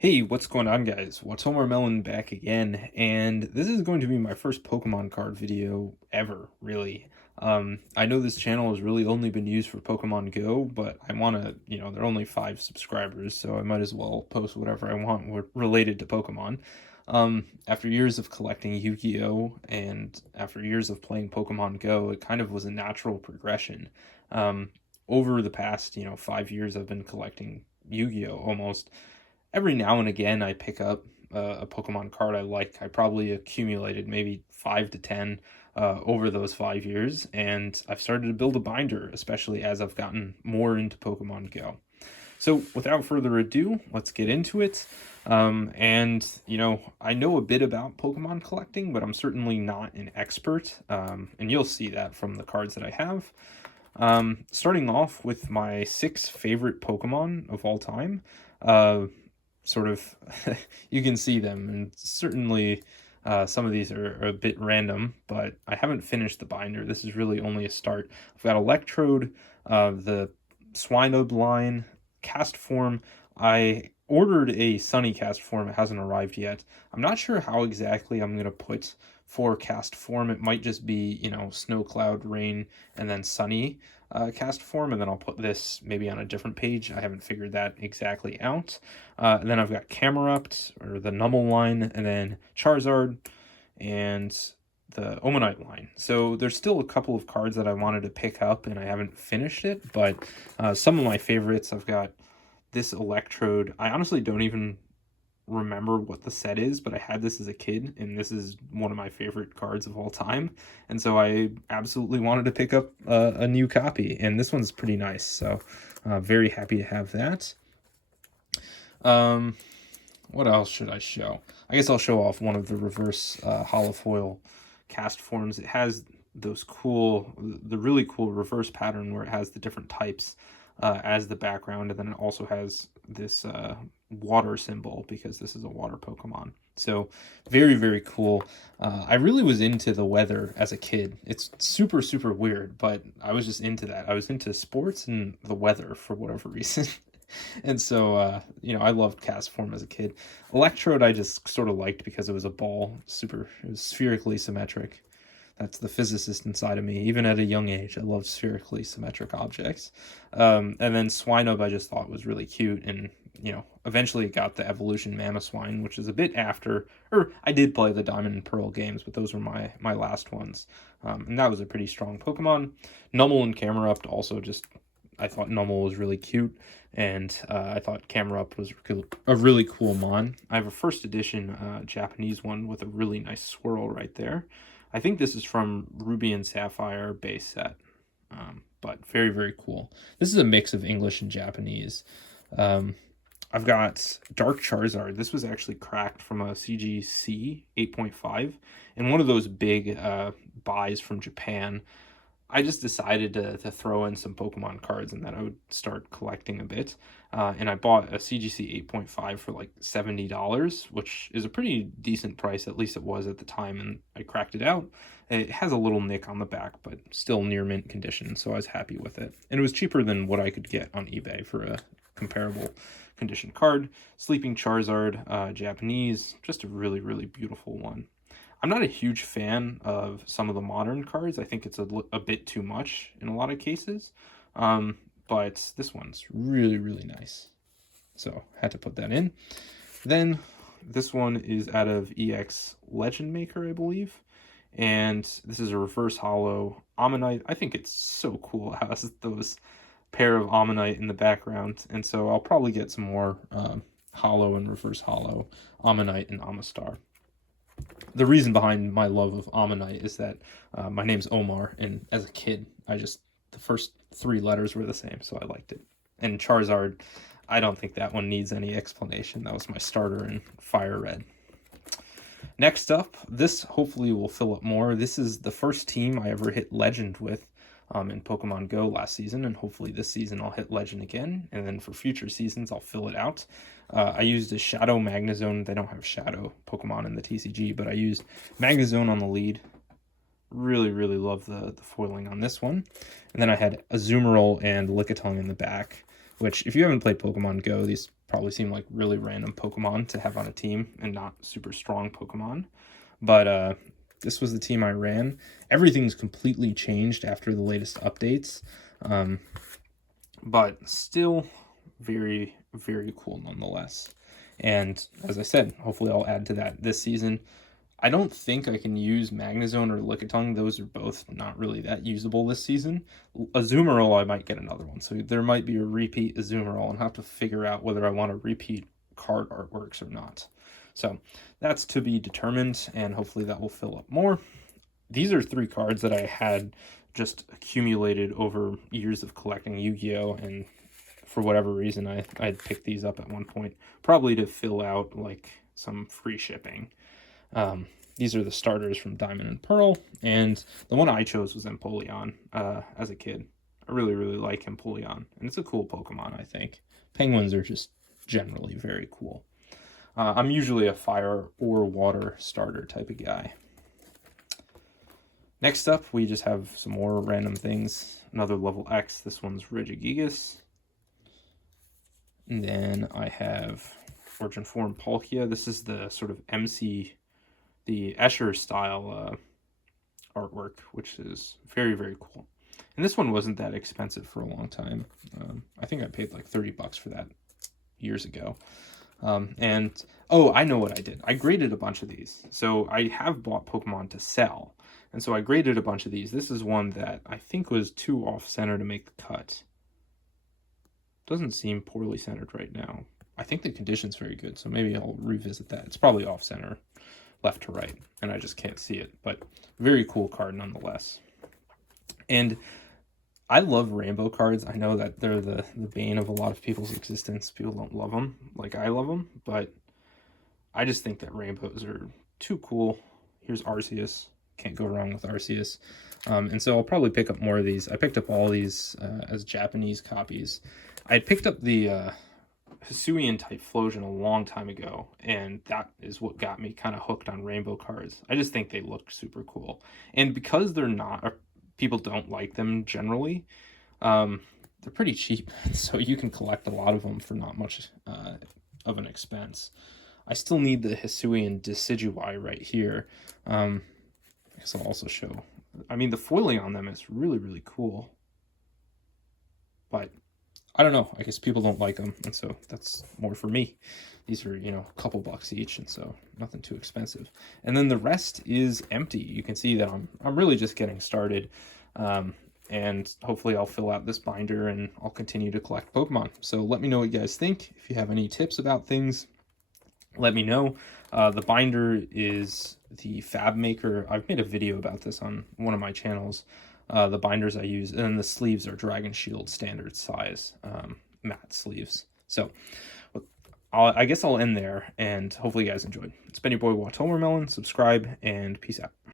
Hey, what's going on, guys? WatomarmelonPoke back again, and this is going to be my first Pokemon card video ever, really. I know this channel has really only been used for Pokemon Go, but I want to, there are only 5 subscribers, so I might as well post whatever I want related to Pokemon. After years of collecting Yu-Gi-Oh! And after years of playing Pokemon Go, it kind of was a natural progression. Over the past, 5 years, I've been collecting Yu-Gi-Oh! Almost every now and again I pick up a Pokemon card I like. I probably accumulated maybe 5 to 10 over those 5 years, and I've started to build a binder, especially as I've gotten more into Pokemon Go. So without further ado, let's get into it. I know a bit about Pokemon collecting, but I'm certainly not an expert, and you'll see that from the cards that I have. Starting off with my 6 favorite Pokemon of all time. Sort of you can see them, and certainly some of these are a bit random, but I haven't finished the binder. This is really only a start. I've got Electrode, the Swinub line, cast form. I ordered a Sunny cast form. It hasn't arrived yet. I'm not sure how exactly I'm going to put for cast form. It might just be, snow, cloud, rain, and then sunny cast form, and then I'll put this maybe on a different page. I haven't figured that exactly out. And then I've got Camerupt, or the Numel line, and then Charizard, and the Omanite line. So there's still a couple of cards that I wanted to pick up, and I haven't finished it, but some of my favorites, I've got this Electrode. I honestly don't even remember what the set is, but I had this as a kid, and this is one of my favorite cards of all time, and so I absolutely wanted to pick up a new copy, and this one's pretty nice, so very happy to have that. What else should I show? I guess I'll show off one of the reverse holofoil cast forms. It has the really cool reverse pattern where it has the different types as the background, and then it also has this water symbol because this is a water Pokemon. So very, very cool. I really was into the weather as a kid. It's super, super weird, but I was just into that. I was into sports and the weather for whatever reason. And so, I loved cast form as a kid. Electrode I just sort of liked because it was a ball, it was spherically symmetric. That's the physicist inside of me. Even at a young age, I loved spherically symmetric objects. And then Swinub I just thought was really cute, and eventually it got the evolution Mamoswine, which is a bit after, or I did play the Diamond and Pearl games, but those were my last ones. And that was a pretty strong Pokemon. Numel and Camerupt also I thought Numel was really cute, and I thought Camerupt was a really cool mon. I have a first edition Japanese one with a really nice swirl right there. I think this is from Ruby and Sapphire base set, but very, very cool. This is a mix of English and Japanese. I've got Dark Charizard. This was actually cracked from a CGC 8.5, and one of those big buys from Japan. I just decided to throw in some Pokemon cards and then I would start collecting a bit. And I bought a CGC 8.5 for like $70, which is a pretty decent price, at least it was at the time, and I cracked it out. It has a little nick on the back, but still near mint condition, so I was happy with it. And it was cheaper than what I could get on eBay for a comparable condition card. Sleeping Charizard, Japanese, just a really, really beautiful one. I'm not a huge fan of some of the modern cards. I think it's a bit too much in a lot of cases. But this one's really, really nice. So had to put that in. Then this one is out of EX Legend Maker, I believe. And this is a reverse holo Ammonite. I think it's so cool. It has those pair of Ammonite in the background. And so I'll probably get some more holo and reverse holo Ammonite and Amistar. The reason behind my love of Ammonite is that my name's Omar, and as a kid, the first 3 letters were the same, so I liked it. And Charizard, I don't think that one needs any explanation. That was my starter in Fire Red. Next up, this hopefully will fill up more. This is the first team I ever hit Legend with in Pokemon Go last season, and hopefully this season I'll hit Legend again, and then for future seasons I'll fill it out. I used a Shadow Magnezone. They don't have Shadow Pokemon in the TCG, but I used Magnezone on the lead. Really, really love the foiling on this one. And then I had Azumarill and Lickitung in the back, which if you haven't played Pokemon Go, these probably seem like really random Pokemon to have on a team and not super strong Pokemon. But this was the team I ran. Everything's completely changed after the latest updates, but still very, very cool nonetheless. And as I said, hopefully I'll add to that this season. I don't think I can use Magnezone or Lickitung. Those are both not really that usable this season. Azumarill, I might get another one. So there might be a repeat Azumarill, and have to figure out whether I want to repeat card artworks or not. So that's to be determined, and hopefully that will fill up more. These are 3 cards that I had just accumulated over years of collecting Yu-Gi-Oh! And for whatever reason, I'd picked these up at one point, probably to fill out like some free shipping. These are the starters from Diamond and Pearl, and the one I chose was Empoleon as a kid. I really, really like Empoleon, and it's a cool Pokemon, I think. Penguins are just generally very cool. I'm usually a fire or water starter type of guy. Next up, we just have some more random things. Another level X. This one's Regigigas. And then I have Origin Form Palkia. This is the sort of MC, the Escher style artwork, which is very, very cool. And this one wasn't that expensive for a long time. I think I paid like $30 for that years ago. And, oh, I know what I did. I graded a bunch of these. So I have bought Pokemon to sell. And so I graded a bunch of these. This is one that I think was too off-center to make the cut. Doesn't seem poorly centered right now. I think the condition's very good, so maybe I'll revisit that. It's probably off-center, left to right, and I just can't see it. But very cool card nonetheless. And I love rainbow cards. I know that they're the bane of a lot of people's existence. People don't love them like I love them, but I just think that rainbows are too cool. Here's Arceus. Can't go wrong with Arceus. And so I'll probably pick up more of these. I picked up all these as Japanese copies. I had picked up the Hisuian type Flosion a long time ago, and that is what got me kind of hooked on rainbow cards. I just think they look super cool. And because they're not, or people don't like them generally, they're pretty cheap, so you can collect a lot of them for not much of an expense. I still need the Hisuian Decidueye right here. I guess I'll also show. I mean, the foiling on them is really, really cool. But I don't know. I guess people don't like them, and so that's more for me. These are, you know, a couple bucks each, and so nothing too expensive. And then the rest is empty. You can see that I'm really just getting started, and hopefully I'll fill out this binder and I'll continue to collect Pokemon. So let me know what you guys think. If you have any tips about things, let me know. The binder is the Fab Maker. I've made a video about this on one of my channels. The binders I use, and then the sleeves are Dragon Shield standard size matte sleeves. So I guess I'll end there, and hopefully you guys enjoyed. It's been your boy WatomarmelonPoke. Subscribe, and peace out.